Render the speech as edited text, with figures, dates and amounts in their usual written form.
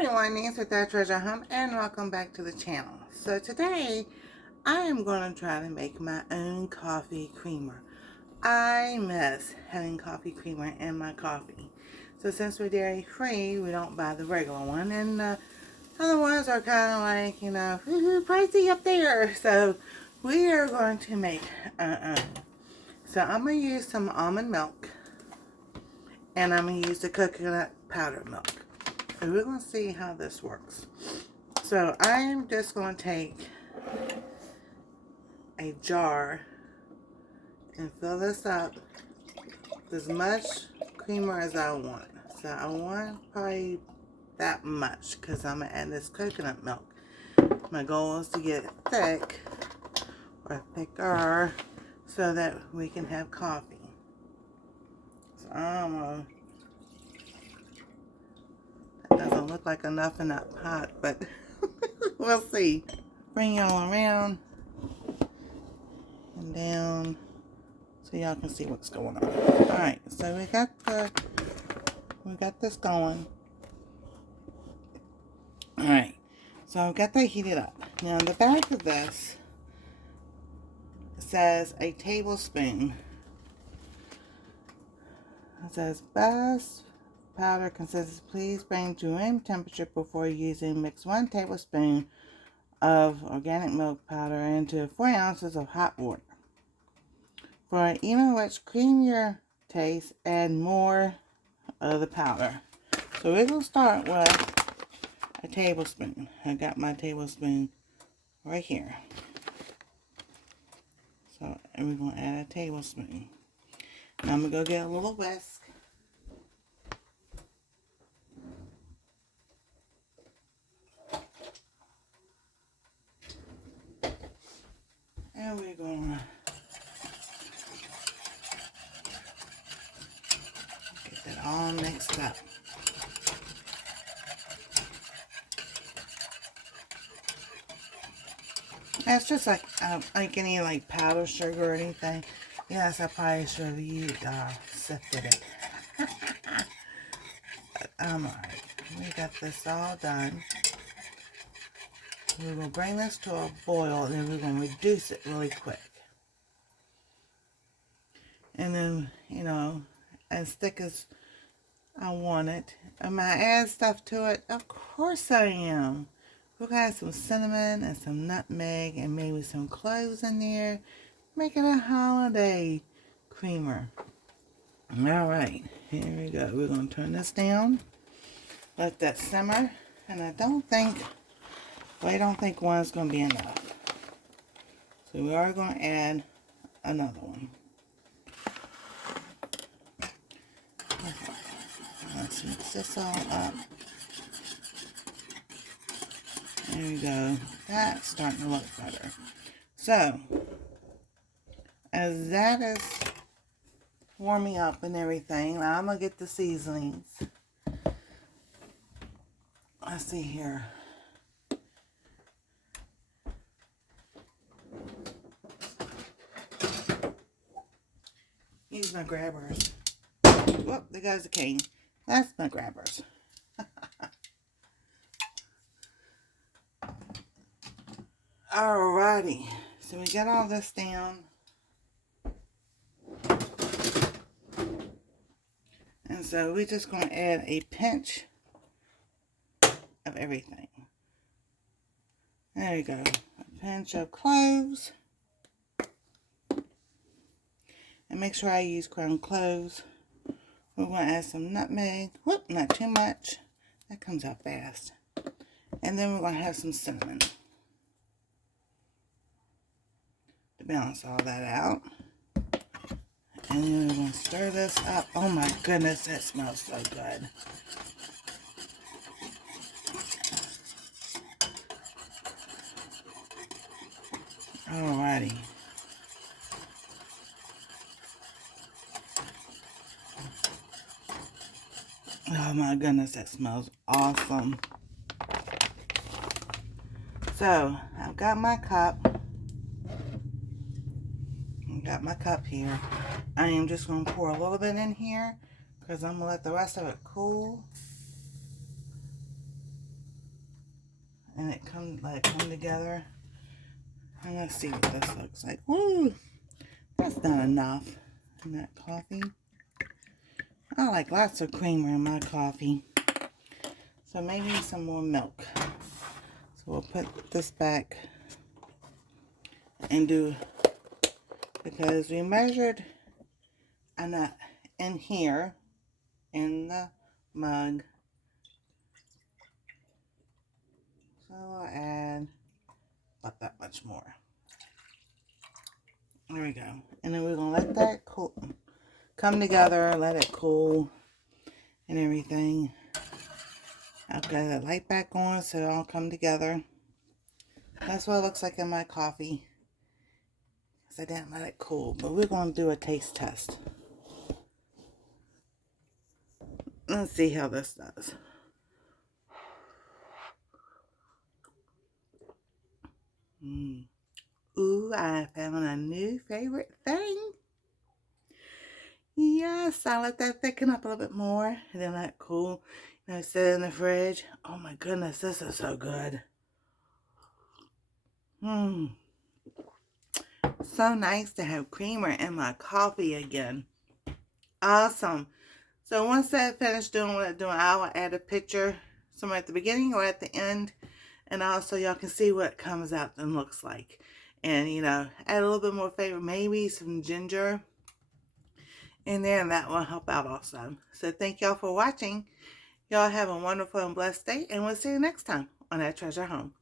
everyone, Nancy with that treasure hunt, and welcome back to the channel. So today I am going to try to make my own coffee creamer. I miss having coffee creamer in my coffee. So since we're dairy free, we don't buy the regular one, and other ones are kind of like, you know, pricey up there. So we are going to make our own. So I'm going to use some almond milk, and I'm going to use the coconut powder milk. And we're going to see how this works. So I'm just going to take a jar and fill this up with as much creamer as I want. So I want probably that much because I'm going to add this coconut milk. My goal is to get it thick or thicker so that we can have coffee. So I'm going to... Doesn't look like enough in that pot, but we'll see. Bring y'all around and down so y'all can see what's going on. Alright, so we got this going. Alright, so I've got that heated up. Now on the back of this says a tablespoon. It says best powder consistency. Please bring to room temperature before using. Mix 1 tablespoon of organic milk powder into 4 ounces of hot water. For an even rich, creamier taste, add more of the powder. So we're going to start with a tablespoon. I got my tablespoon right here. So we're going to add a tablespoon. Now I'm going to go get a little whisk. And we're going to get that all mixed up. And it's just like any like powder sugar or anything. Yes, I probably should have used sifted it. But alright. We got this all done. We're going to bring this to a boil, and then we're going to reduce it really quick. And then, you know, as thick as I want it. Am I add stuff to it? Of course I am. We're going to add some cinnamon and some nutmeg and maybe some cloves in there. Make it a holiday creamer. Alright, here we go. We're going to turn this down. Let that simmer. And I don't think one's going to be enough. So we are going to add another one. Let's mix this all up. There we go. That's starting to look better. So, as that is warming up and everything, now I'm going to get the seasonings. Let's see here. Use my grabbers. Whoop, there goes the cane. That's my grabbers. Alrighty. So we got all this down. And so we're just going to add a pinch of everything. There we go. A pinch of cloves. And make sure I use ground cloves. We're going to add some nutmeg. Whoop, not too much. That comes out fast. And then we're going to have some cinnamon to balance all that out. And then we're going to stir this up. Oh my goodness, that smells so good. Alrighty. Oh my goodness, that smells awesome. So, I've got my cup. I've got my cup here. I am just going to pour a little bit in here because I'm going to let the rest of it cool. and let it come together. And let's see what this looks like. Woo! That's not enough in that coffee. I like lots of creamer in my coffee. So maybe some more milk. So we'll put this back and do, because we measured in here in the mug. So I'll add about that much more. There we go. And then we're going to let that come together, let it cool and everything. I've got the light back on so it all come together. That's what it looks like in my coffee, because I didn't let it cool. But we're going to do a taste test. Let's see how this does. Ooh, I found a new favorite thing. Yes, I let that thicken up a little bit more and then let it cool. You know, sit it in the fridge. Oh my goodness, this is so good. So nice to have creamer in my coffee again. Awesome. So once I finish doing what I'm doing, I will add a picture somewhere at the beginning or at the end. And also y'all can see what it comes out and looks like. And, you know, add a little bit more flavor, maybe some ginger in there, and that will help out also. So thank y'all for watching. Y'all have a wonderful and blessed day, and we'll see you next time on That Treasure Home.